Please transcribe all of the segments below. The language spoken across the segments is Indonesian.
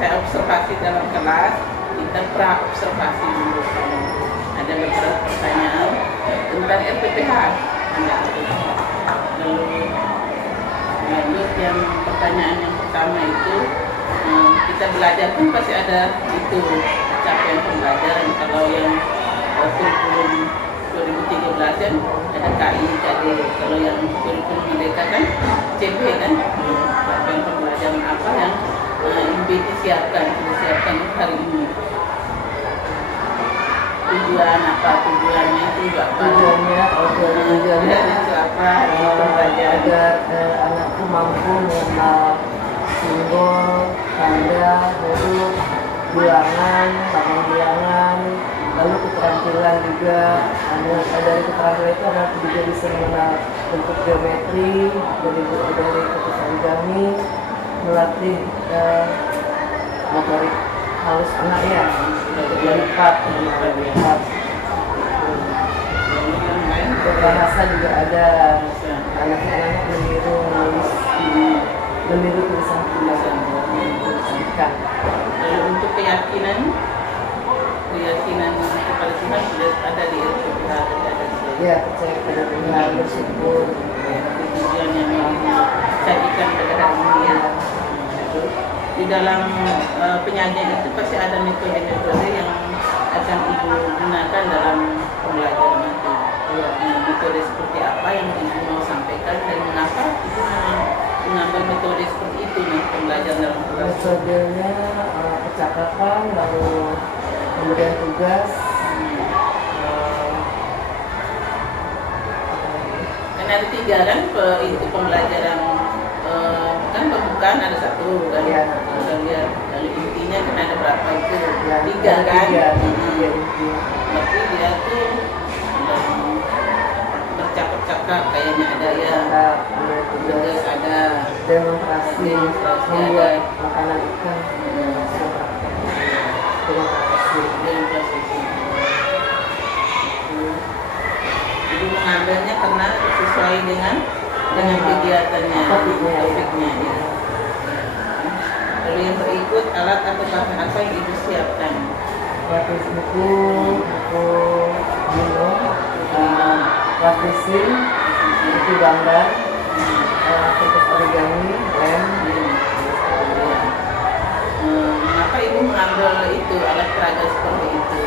saya observasi dalam kelas, kita pra observasi dulu. Ada beberapa pertanyaan tentang RPPH. Lalu lanjut yang pertanyaan yang pertama itu, kita belajar kan pasti ada itu capaian pembelajaran. Kalau yang kurikulum 2013 kan ada KI, KD. Kalau yang kurikulum Merdeka kan CP kan, capaian pembelajaran apa yang IMB disiapkan hari ini. Tujuan apa, tujuannya itu apa? Tujuannya itu apa? Agar anakku mampu mengenal simbol, tanda, huruf, bilangan, lambang bilangan, lalu keterampilan juga. Dari keterampilan itu anak juga bisa mengenal bentuk geometri, dari bentuk origami, melatih motorik halus anak ya, melipat, berbahasa juga ada. Anak-anak meniru tulisan ikan. Lalu untuk keyakinan kepada Tuhan sudah ada di RPPH, ada. Ya, percaya kepada Tuhan, bersyukur. Tujuan yang disajikan pada hari ini ya. Di dalam penyajian itu pasti ada metode-metode yang akan Ibu gunakan dalam pembelajaran itu. Metode seperti apa yang Ibu mau sampaikan dan mengapa Ibu mengambil metode seperti itu nih pembelajaran dalam kelas? Metodenya percakapan, lalu pemberian tugas. Kan ada 3 kan itu pembelajaran, kan pembukaan ada 1 kan, Ya. kita lihat lalu intinya kan ada berapa itu, Ya, 3 kan. Berarti dia tuh bercakap-cakap kayaknya ada ya, tugas ada, demonstrasi membuat makanan ikan. Ibu mengambilnya karena sesuai dengan kegiatannya, topiknya ya. Lalu yang berikut, alat atau bahan apa yang Ibu siapkan? Lapis buku Bino, lapisin, buku gambar, kertas origami, lem. Mengapa Ibu mengambil itu alat peraga seperti itu?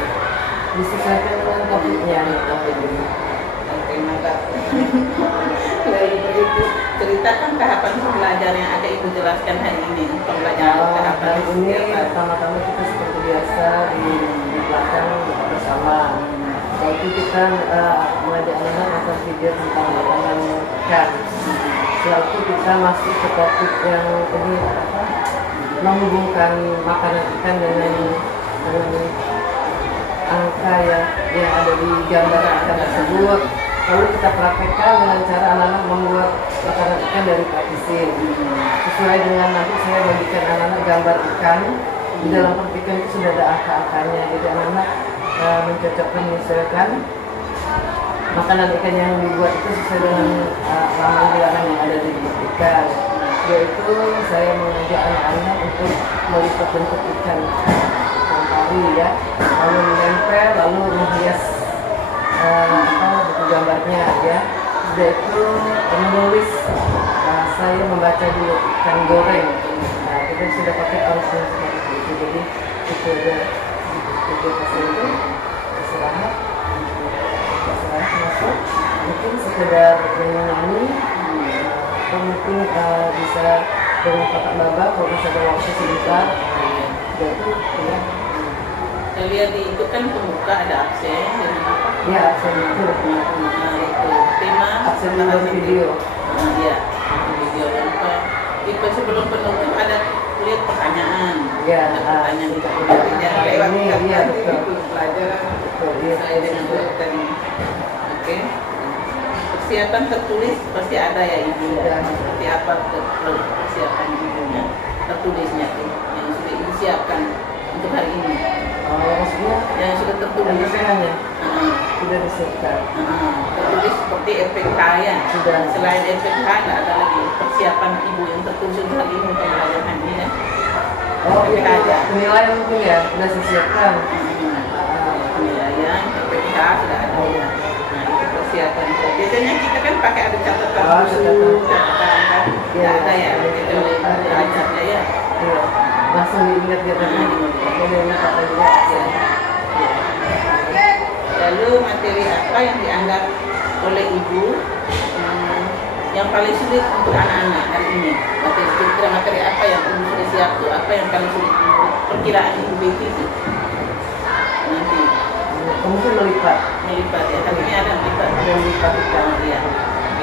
Disesuaikan dengan topiknya. Terima kasih. Lalu berikut, ceritakan tahapan pembelajaran yang akan Ibu jelaskan hari ini. Pembelajaran tahapan Hari ini pertama-tama kita seperti biasa di belakang bersama. Setelah itu kita mengajak anak nonton video tentang makanan ikan. Setelah itu kita masuk ke topik yang ini menghubungkan makanan ikan dengan angka yang ada di gambar ikan tersebut. Lalu kita praktekkan dengan cara anak-anak membuat makanan ikan dari lapisin. Sesuai dengan nanti saya bagikan anak-anak gambar ikan. Di dalam perut ikan itu sudah ada angka-angkanya. Jadi anak-anak mencocokkan, menyesuaikan makanan ikan yang dibuat itu sesuai dengan lambang bilangan yang ada di perut ikan. Yaitu saya mengajak anak-anak untuk melihat bentuk ikan yang tadi ya, lalu menempel, lalu menghias buku gambarnya ya. Sudah itu menulis, saya membaca dulu ikan goreng. Nah, kita sudah pakai arus yang seperti itu. Jadi itu ada pasal itu istirahat masuk, mungkin sekedar menyanyi, atau mungkin bisa dengan kotak baba kalau bisa ada waktu sebentar. Jadi ya. Saya lihat di itu kan pembuka ada absen dengan apa? Ya, absen itu. Itu tema Absen dalam video. Iya, video dan tipe sebelum penutup ada lihat pertanyaan. Ya, pertanyaan itu ini iya betul. Pelajaran Iya. saya dengan dokter ini. Oke. Persiapan tertulis pasti ada ya Ibu ya. Seperti apa persiapan Ibunya tertulisnya itu yang sudah disiapkan untuk hari ini. Maksudnya Yang sudah tertulis. ya sudah disiapkan. Tertulis seperti FPK ya. Sudah. Selain FPK nggak ada lagi persiapan Ibu yang tertulis untuk hari ini untuk pelajaran ini ya. Oh PPH itu aja. penilaian mungkin ya, udah disiapkan. Penilaian PPH sudah ada ya. Nah itu persiapan. Biasanya kita kan pakai ada catatan Oh, khusus, catatan. catatan kan. Iya. Nggak ada ya, itu belajarnya ya. Iya. Langsung diingat ya tadi. Ini kata juga. Ya. Lalu materi apa yang dianggap oleh ibu yang paling sulit untuk anak-anak hari ini? Materi apa yang ibu sudah siap tuh? Apa yang paling sulit menurut perkiraan ibu Betty itu? Nanti Mungkin melipat. melipat ya. Hari ini ada melipat. Ada melipat ikan. Ya.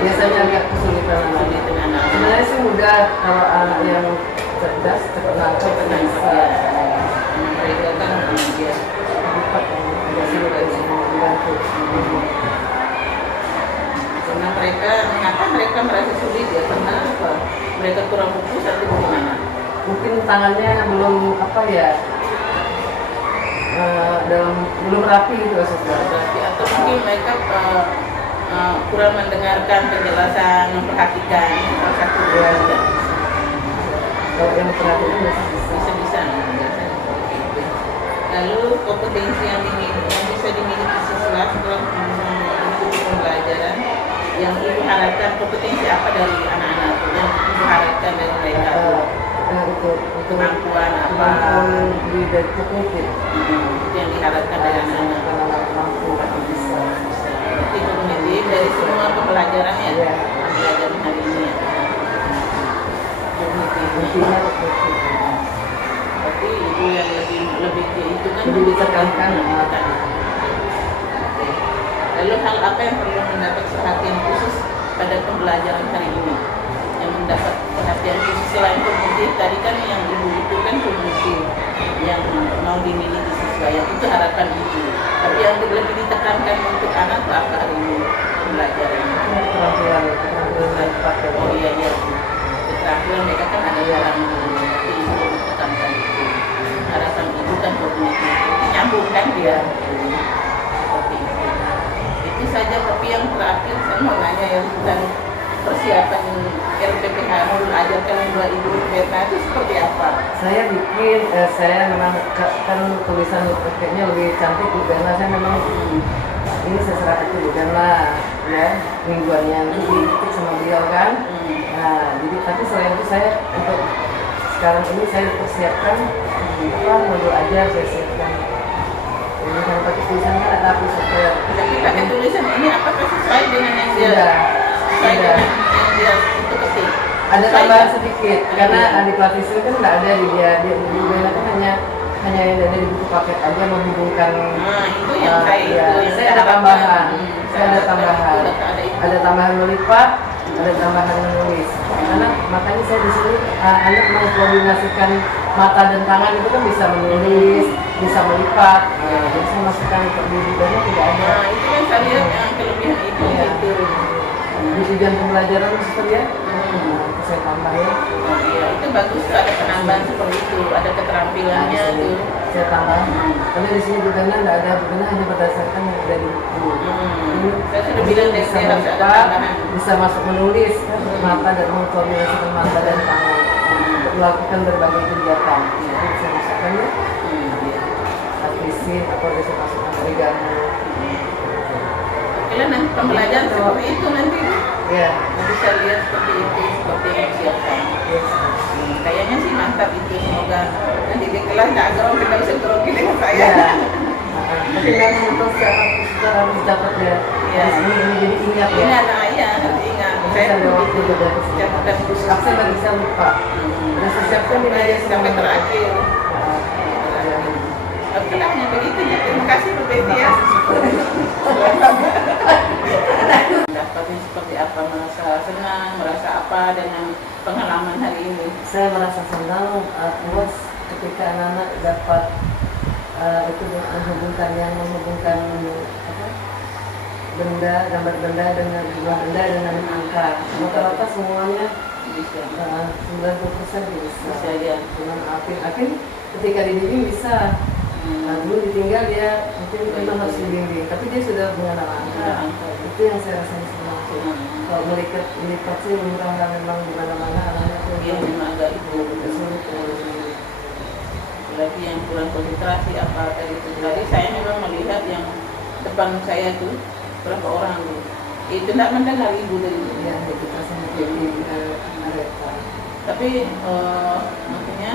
Biasanya agak kesulitan anak. Sulit dengan anak. Sebenarnya sih mudah kalau anak yang cerdas, cepat nangkep, Tenang bisa. ya. Mereka kan dia Melipat yang agak sulit dari sini membantu. karena mereka mengapa mereka merasa sulit ya karena apa? Mereka kurang fokus atau bagaimana? Mungkin tangannya belum apa ya, belum rapi gitu maksudnya. Berarti atau mungkin mereka kurang mendengarkan penjelasan, memperhatikan itu salah satu Ya. juga. Kalau yang perhatian masih bisa. Bisa-bisa biasanya seperti itu. Lalu kompetensi yang bisa dimiliki siswa setelah mengikuti pembelajaran yang ibu harapkan, kompetensi apa dari anak-anak yang ibu harapkan dari mereka Untuk kemampuan apa kemampuan di dari kognitif. itu yang diharapkan dari anak-anak. Anak-anak mampu atau bisa. Berarti kognitif dari semua pembelajarannya Ya. pembelajaran hari ini ya. Kognitif. Intinya kognitif. Berarti ibu yang lebih ke itu kan Lebih ditekankan. Oke. Lalu hal apa yang perlu mendapat perhatian khusus pada pembelajaran hari ini? Yang mendapat perhatian khusus selain kognitif tadi kan yang ibu itu kan kognitif yang mau dimiliki siswa yang itu harapan ibu. Tapi yang lebih ditekankan untuk anak itu apa hari ini pembelajaran? Keterampilan melipat. Oh iya iya. Keterampilan mereka kan ada dalam tapi ibu ditekankan itu. Harapan ibu kan kognitif nyambung kan dia. Seperti itu. Itu saja, tapi yang terakhir saya mau nanya yang tentang persiapan RPPH modul ajarkan dua ibu Vietnam itu seperti apa? Saya bikin, saya memang kan tulisan kayaknya lebih cantik karena saya memang ini seserah itu karena ya mingguannya nanti diketik sama beliau kan. Nah jadi tapi selain itu saya untuk sekarang ini saya persiapkan apa modul ajar saya siapkan. Ini kalau pakai tulisan kan ada api software. Tapi pakai tulisan ini apakah sesuai dengan yang dia Sudah, sesuai sudah. dengan yang dia itu ketik? Ada Sesuai tambahan kan? sedikit karena di pelatih kan nggak ada di dia di Bena kan hanya yang ada di buku paket aja menghubungkan. Nah itu yang saya ya, itu yang saya ada harapkan. tambahan, Saya ada harapkan tambahan, itu, ada itu. ada tambahan melipat, ada tambahan menulis. Karena makanya saya di sini anak mengkoordinasikan mata dan tangan itu kan bisa menulis, bisa melipat. Jadi saya masukkan untuk di Bena tidak ada. Nah itu kan saya lihat yang kelebihan itu Iya. itu. Di tujuan pembelajaran seperti ya, itu saya tambahin. Oh, iya itu bagus tuh ada penambahan seperti itu, ada keterampilannya Nah, di sini tuh. saya tambah. Karena di sini bukannya nggak ada, bukannya hanya berdasarkan yang ada di buku. Ini Saya sudah bilang dari bisa saya harus ada melipat, tambahan. bisa masuk menulis, kan, mata dan mengkoordinasikan mata dan tangan untuk melakukan berbagai kegiatan. Jadi saya masukkan ya, Iya. artisin atau bisa masukkan origami. Oke lah nanti pembelajaran seperti itu nanti. Ya, Nanti saya lihat seperti itu, seperti yang disiapkan. yes. Kayaknya sih mantap itu, semoga nanti di kelas nggak gerong, kita bisa grogi dengan saya. Ya. Tapi memang betul secara harus dicatat ya. Iya. Ini jadi ingat ya. Ini anak ya, harus ingat. Saya ada waktu begitu, beda kesini. catatan khusus. Absen lagi saya lupa. Udah saya siapkan ini aja Sampai terakhir. Oke lah, hanya begitu ya. Terima kasih Bu Betty ya. Dapatnya seperti apa, merasa senang, merasa apa dengan pengalaman hari ini? Saya merasa senang puas ketika anak-anak dapat itu menghubungkan apa, benda, gambar benda dengan jumlah benda dengan angka. Rata-rata semuanya Bisa. 90% bisa. Bisa ya. Dengan Apin ketika dibimbing bisa. Dulu ditinggal dia mungkin memang harus dibimbing, tapi dia sudah mengenal angka. Itu yang saya rasain senang. Kalau melipat sih murah memang di mana-mana anak-anak Iya, memang agak itu. sulit. lagi yang kurang konsentrasi apa kayak gitu. Jadi saya memang melihat yang depan saya tuh berapa orang tuh itu tidak mendengar ibu dari Ya, kita sama jadi mereka. tapi maksudnya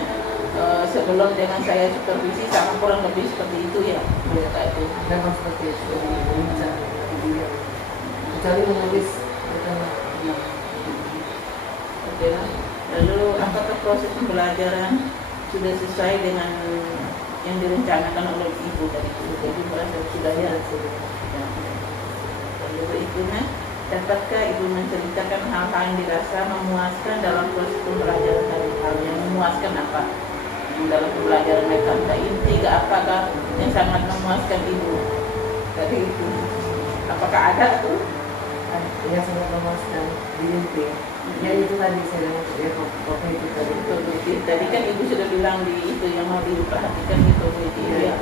sebelum dengan saya supervisi sama kurang lebih seperti itu ya mereka itu. Memang seperti itu bicara dia kecuali menulis kita Oke lah. Lalu apakah proses pembelajaran sudah sesuai dengan yang direncanakan oleh ibu tadi itu? Jadi merasa sudah ya. Lalu berikutnya, dapatkah ibu menceritakan hal-hal yang dirasa memuaskan dalam proses pembelajaran tadi? Hal yang memuaskan apa? Yang dalam pembelajaran mereka entah inti ke apakah yang sangat memuaskan ibu tadi itu? Apakah ada tuh? ya sangat memuaskan di inti. Ya itu tadi saya ya itu tadi. Kognitif. Tadi kan ibu sudah bilang di itu yang mau diperhatikan di kognitif ya.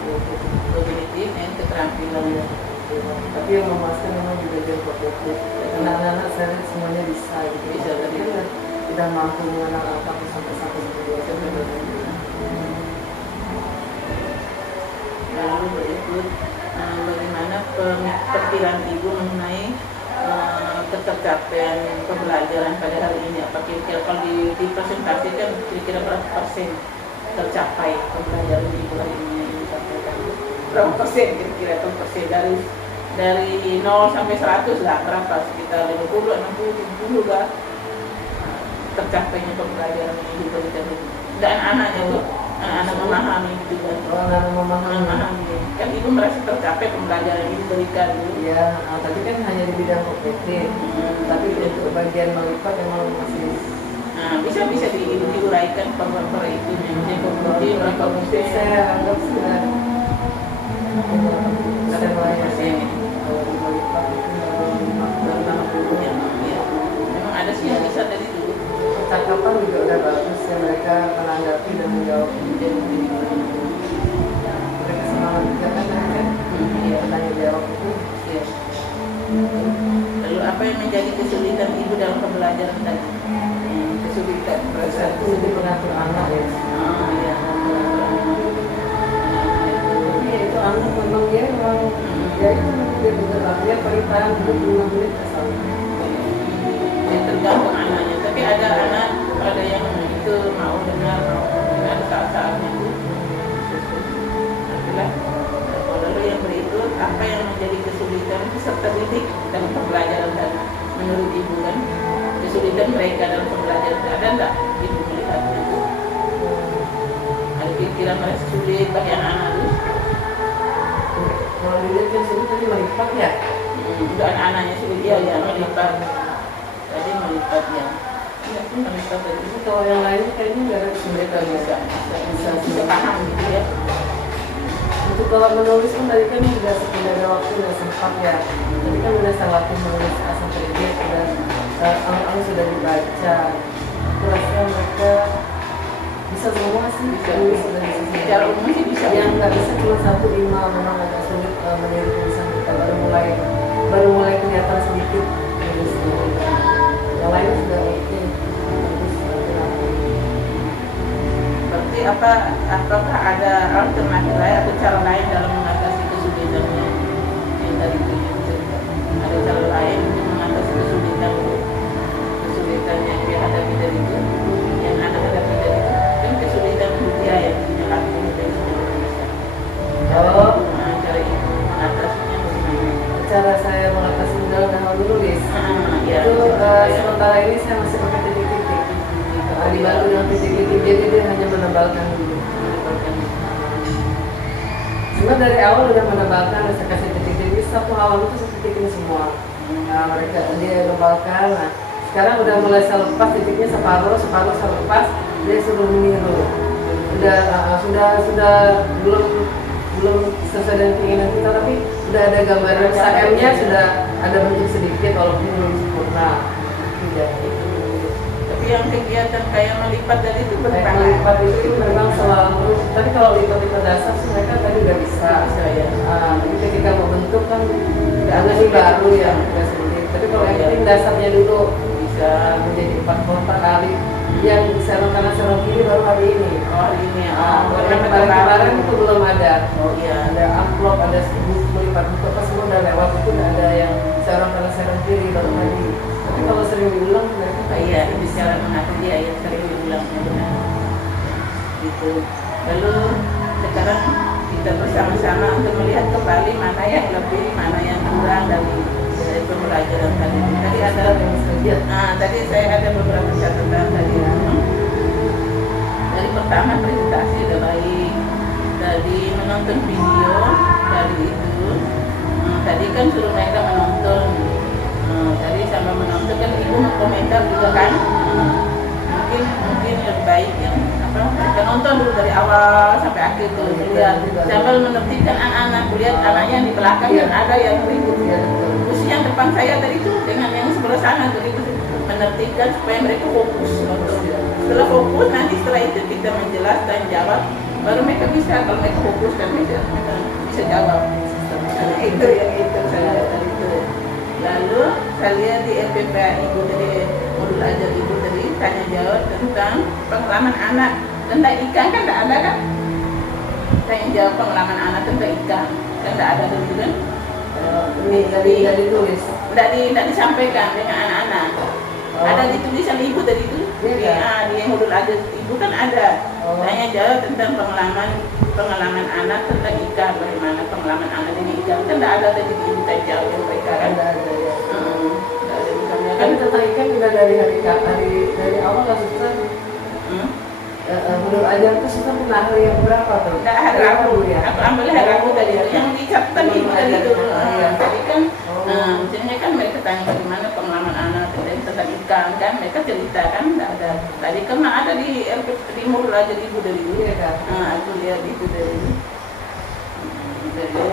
Kognitif dan keterampilan ya. Tapi yang memuaskan memang juga jadi kognitif. Anak-anak saya semuanya bisa gitu. Bisa tadi kan sudah mampu mengenal apa sampai seperti itu. Lalu berikut bagaimana perkiraan ibu mengenai ketercapaian pembelajaran pada hari ini? Apa kira-kira kalau dipresentasikan kira-kira berapa persen tercapai pembelajaran ibu hari ini yang disampaikan? Berapa persen kira-kira persen dari 0 sampai 100 lah berapa? Sekitar 50, 60, 70 lah tercapainya pembelajaran yang diberikan ini. Dan anaknya tuh anak memahami juga. Anak memahami. Kan ibu merasa tercapai pembelajaran ini diberikan. Ya, tapi kan hanya di bidang kognitif. Tapi untuk bagian melipat memang masih. Nah, bisa diuraikan per itu yang kognitif, kognitif. Saya anggap sudah ada persen. Kalau di melipat itu baru 60 ya. Memang ada sih yang bisa dari dulu. Percakapan juga udah bagus ya, mereka menanggapi dan menjawab. Mereka semangat juga kan tanya jawab itu. Ya. Lalu apa yang menjadi kesulitan ibu dalam pembelajaran tadi? Kesulitan Mereka itu lebih mengatur anak ya. Iya. Iya itu anak memang dia memang dia itu dia bergerak dia perintah 25 menit kesal. Ya, tergantung anaknya. Tapi ada anak yang itu mau dengar ada saat-saatnya itu. Itulah. Lalu yang berikut apa yang menjadi kesulitan peserta didik dalam pembelajaran dan menurut ibu kan kesulitan mereka dalam pembelajaran ada enggak ibu melihatnya itu? Ada pikiran mereka sulit bagi anak-anak itu? Kalau dilihat yang sulit tadi melipat ya. Untuk anak-anaknya sulit ya melipat. Tadi melipat ya. Ya, melipat tadi. Kalau yang lain kayaknya nggak ada kesulitan ya. Bisa paham gitu ya. Untuk kalau menulis kan tadi kan udah ada waktu udah sempat ya. Tadi kan udah salah menulis A sampai Z udah ang sudah dibaca. Aku rasa mereka bisa semua sih. Tulis sudah bisa. Secara umum sih bisa. Yang nggak bisa cuma 1, 5 memang agak sulit meniru tulisan kita baru mulai kelihatan sedikit. Yang lain sudah oke. Berarti apakah ada alternatif lain atau cara lain dalam mengatasi kesulitannya yang tadi itu cerita? Ada cara lain untuk mengatasi kesulitan yang dihadapi dari itu, yang anak hadapi dari itu, kan kesulitan dia yang dinyalakan dari seluruh Indonesia. Cara ibu mengatasinya bagaimana? Cara saya mengatasi dalam hal menulis Ya, itu sementara ini saya masih pakai titik-titik. Dibantu dengan titik-titik, jadi dia hanya menebalkan dulu. Cuma dari awal udah menebalkan, saya kasih titik-titik, satu halaman itu saya titikin semua. Nah, mereka dia menebalkan. Nah, sekarang udah mulai saya lepas titiknya separuh saya lepas, dia suruh meniru. Sudah belum sesuai dengan keinginan kita, tapi sudah ada gambaran SAM-nya, sudah ada bentuk sedikit walaupun belum sempurna. Tidak. Tapi yang kegiatan kayak melipat dari itu Kayak melipat itu memang selalu, tapi kalau lipat-lipat dasar sih mereka tadi udah bisa. Ya. Tapi ketika mau bentuk kan agak sih baru ya, udah sedikit. Tapi kalau yang penting dasarnya dulu bisa menjadi 4 kotak kali yang karena serogi ini baru hari ini. Oh hari ini ya. Karena kemarin itu belum ada. Oh iya. Ada amplop, ada buku melipat buku apa semua udah lewat, itu udah ada yang seorang kanan seorang kiri baru hari. Tapi kalau sering diulang mereka Iya, itu cara mengatur dia yang sering diulang benar. Gitu. Lalu sekarang kita bersama-sama untuk melihat kembali mana yang lebih, mana yang kurang dari pembelajaran tadi. Tadi ada tadi saya ada beberapa catatan tadi. Dari pertama presentasi udah baik, dari menonton video dari itu, tadi kan suruh mereka menonton. Tadi sama menonton kan ibu komentar juga kan. Mungkin lebih baik yang mereka nonton dulu dari awal sampai akhir tuh lihat sambil menertibkan anak-anak, lihat anaknya di belakang yang ada yang ribut ya. Terus yang depan saya tadi tuh dengan yang sebelah sana tuh ribut, menertibkan supaya mereka fokus nonton. Setelah fokus nanti setelah itu kita menjelaskan jawab, baru mereka bisa, kalau mereka fokus kan mereka bisa jawab. Itu yang itu saya lihat tadi itu. Lalu saya lihat di LPPA ibu tadi modul ajar ibu tadi tanya jawab tentang pengalaman anak tentang ikan kan tidak ada kan? Tanya jawab pengalaman anak tentang ikan kan tidak ada dulu kan? Ini tidak ditulis, tidak disampaikan dengan anak-anak. Ada ditulis sama ibu tadi itu di modul ajar ibu kan ada tanya jawab tentang pengalaman anak tentang ikan, bagaimana pengalaman anak dengan ikan kan tidak ada tadi ibu tanya jawab yang mereka kan? ada ya. Kami tentang ikan sudah dari awal lah susah. Menurut ajar itu susah pernah hari yang berapa tuh? Tidak hari Rabu ya. Aku ambil hari Rabu tadi yang dicatat ibu tadi itu. Tadi kan, misalnya kan mereka tanya bagaimana pengalaman anak tentang ikan kan, mereka cerita kan tidak ada. Tadi kan ada di modul ajar ibu dari dulu ya kan. Aku lihat itu dari itu.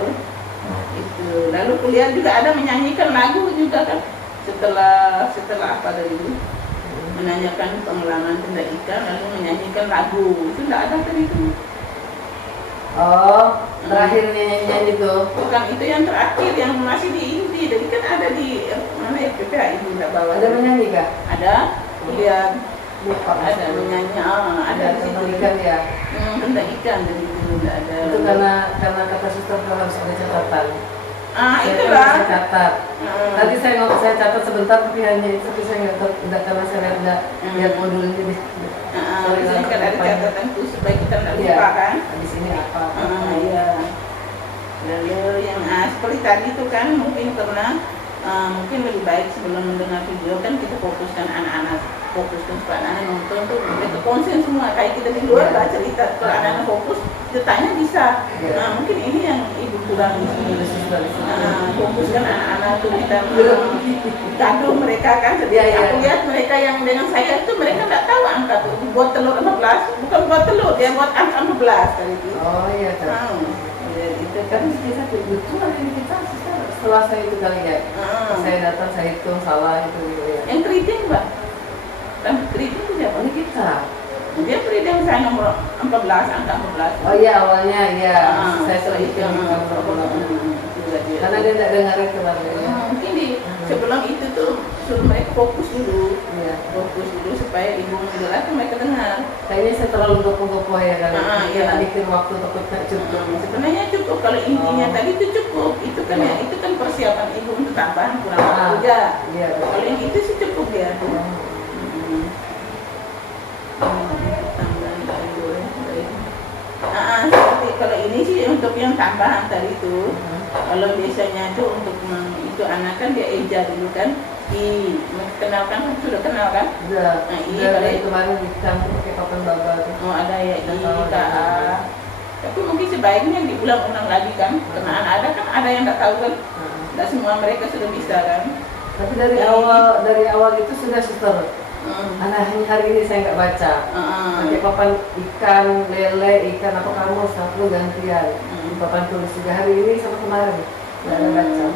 Lalu kuliah juga ada menyanyikan lagu juga kan. Setelah apa dari itu menanyakan pengalaman tentang ikan lalu menyanyikan lagu itu tidak ada tadi itu. Terakhir nyanyian itu bukan itu yang terakhir yang masih di inti, jadi kan ada di mana ya PPA ibu tidak bawa. Ada menyanyi kah? Ada kuliah lupa ada menyanyi ada di situ ikan ya. Tentang ikan jadi itu tidak ada. Itu karena kata suster harus ada catatan. Itulah. Saya catat. Tadi saya catat sebentar tapi hanya itu, tapi saya nggak karena saya lihat modul ini. Saya kan ada catatan itu supaya kita tidak lupa kan. Di sini apa? Iya. Lalu yang seperti tadi itu kan mungkin karena mungkin lebih baik sebelum mendengar video kan kita fokuskan anak-anak, fokuskan supaya anak-anak nonton tuh mereka konsen semua kayak kita di luar nggak cerita, kalau anak-anak fokus ditanya bisa. Mungkin ini yang ibu kurang di sini. Fokuskan anak-anak tuh kita kandung mereka kan. Aku lihat mereka yang dengan saya itu mereka nggak tahu angka tuh buat telur 14 bukan buat telur, dia buat angka 14 kali itu. Oh iya kan. Itu kan bisa betul ini kita setelah saya itu kali ya. Saya datang saya hitung salah itu gitu ya. Yang keriting Mbak, kan keriting itu siapa? Ini kita. Dia keriting saya nomor 14, angka 14. Oh iya awalnya ya. Saya selalu hitung karena dia tidak dengar kemarin. Mungkin sebelum itu tuh suruh mereka fokus dulu. Fokus dulu supaya ibu menjelaskan mereka dengar. Kayaknya saya terlalu gopoh-gopoh ya kan. Iya. Bikin waktu takut tak cukup. Sebenarnya cukup kalau intinya tadi itu cukup. Itu kan ya, itu kan persiapan ibu untuk tambahan kurang waktu aja. Iya. Kalau yang itu sih cukup ya. Seperti kalau ini sih untuk yang tambahan tadi itu. Kalau biasanya itu untuk itu anak kan dia eja dulu kan. Kenal kan? Sudah kenal kan? Sudah. Dari kemarin dicampur pakai papan baba. Ada ya KA. Tapi mungkin sebaiknya diulang-ulang lagi kan? Karena ada kan ada yang nggak tahu kan? Nggak semua mereka sudah bisa kan? Tapi dari awal itu sudah suster. Anak hari ini saya nggak baca. Pakai papan ikan, lele, ikan apa kamu satu gantian. Papan tulis juga hari ini sama kemarin. Nggak ada baca.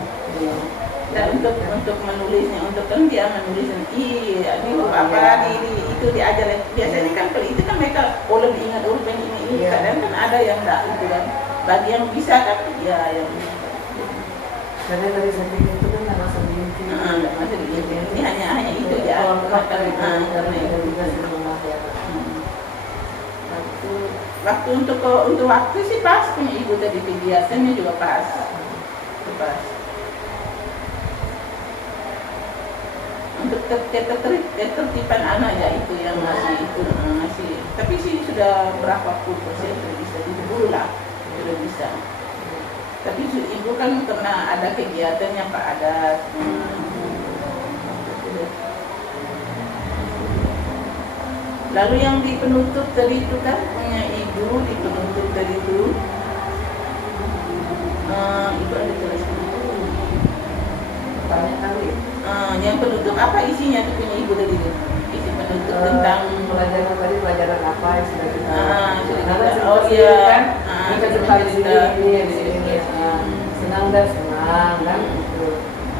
Dan untuk menulisnya, untuk kan dia menulisnya, di apa itu diajar. Biasanya kan kalau itu kan mereka lebih ingat urutan ini. Kadang kan ada yang enggak itu kan. Bagi yang bisa kan ya yang. Karena tadi saya pikir itu kan nggak masuk di inti. Nggak masuk di inti. Ini hanya itu ya. Karena itu juga di rumah ya. waktu untuk waktu sih pas, punya ibu tadi kegiatannya juga pas. Pas. Untuk ketertiban anak ya itu yang masih tapi sih sudah berapa puluh persen sudah bisa 70 lah, sudah bisa. Tapi ibu kan karena ada kegiatannya Pak, ada lalu yang di penutup tadi itu kan punya ibu di penutup tadi itu ibu ada tulis banyak kali. Yang penutup apa isinya tuh punya ibu tadi itu? Isi penutup tentang pelajaran tadi, pelajaran apa yang sudah kita oh iya kan kita cerita di sini ini senang dan senang kan itu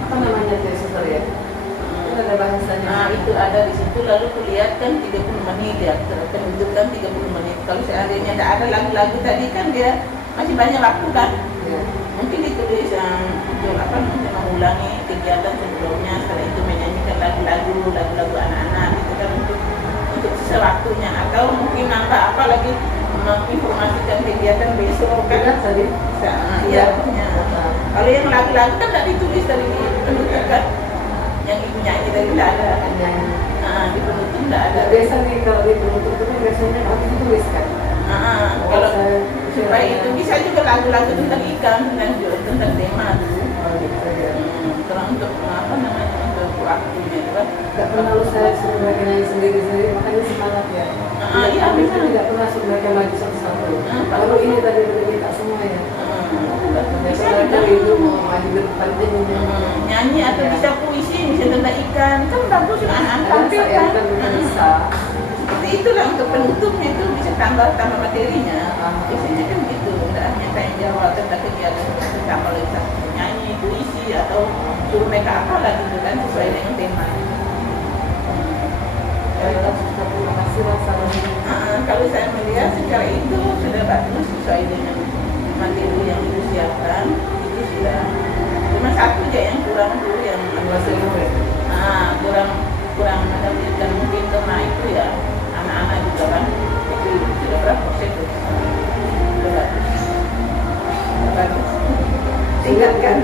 apa namanya tuh suster ya, itu ada bahasanya. Itu ada di situ, lalu kulihat kan 30 menit ya, penutup kan 30 menit. Kalau seandainya ada lagu-lagu tadi kan dia masih banyak waktu kan Ya. mungkin ditulis untuk apa mungkin mengulangi kegiatan sebelumnya, setelah itu menyanyikan lagu-lagu anak-anak gitu kan untuk sisa waktunya, atau mungkin nambah apa lagi menginformasikan kegiatan besok kan Tadi iya. Kalau yang lagu-lagu kan tidak ditulis dari penutup kan, yang ibu nyanyi tadi tidak ada kan, di penutup tidak ada. biasa nih kalau di penutup itu kan biasanya harus ditulis kan. Kalau supaya itu bisa juga lagu-lagu tentang ikan tentang tema dulu. Gitu ya. Terang untuk apa namanya untuk waktunya itu kan. Gak pernah lu saya suruh mereka nyanyi sendiri-sendiri, makanya semangat ya. Iya benar. Tidak pernah suruh mereka maju satu-satu. Baru ini tadi udah minta semua ya. Biasanya kalau itu mau maju ke depan dia nyanyi atau bisa puisi, bisa tentang ikan, kan bagus kan anak-anak tampil kan. Bisa. Seperti itulah untuk penutupnya itu bisa tambah materinya. Biasanya kan gitu, tidak hanya tanya jawab tentang kegiatan sama lagi nyanyi, puisi atau suruh mereka apa lah gitu kan sesuai dengan tema. Terima kasih wassalamualaikum. Kalau saya melihat secara itu sudah bagus sesuai dengan materi yang disiapkan, itu sudah. Cuma satu aja yang kurang dulu yang kurang menampilkan mungkin karena itu ya anak-anak juga kan itu sudah berapa persen tuh sudah bagus tingkatkan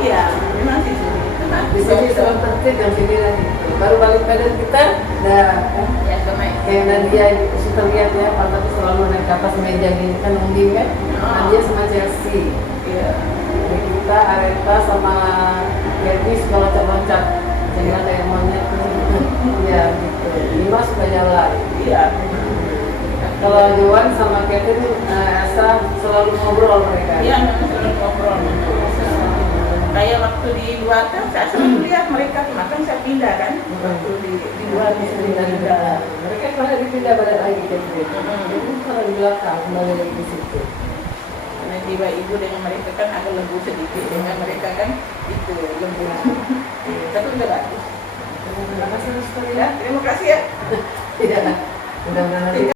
iya memang sih bisa bisa tertib yang sini lagi baru balik badan kita ya kemarin kayak Nadia suka lihat ya pantat selalu naik ke atas meja gini kan unding kan Nadia sama Chelsea iya kita Areta sama Gertie suka loncat-loncat dengan kayak monyet ya gitu. Lima suka jalan iya kalau Joan sama Kevin Elsa selalu ngobrol mereka iya memang selalu ngobrol kayak waktu di luar kan saya selalu lihat mereka makan saya pindah kan waktu di luar pindah mereka kalau dipindah badan lagi kan jadi kalau di belakang kembali lagi di situ karena jiwa ibu dengan mereka kan agak lembut sedikit dengan mereka kan itu lembut tapi udah bagus terima kasih Mister ya terima kasih ya ya mudah-mudahan nanti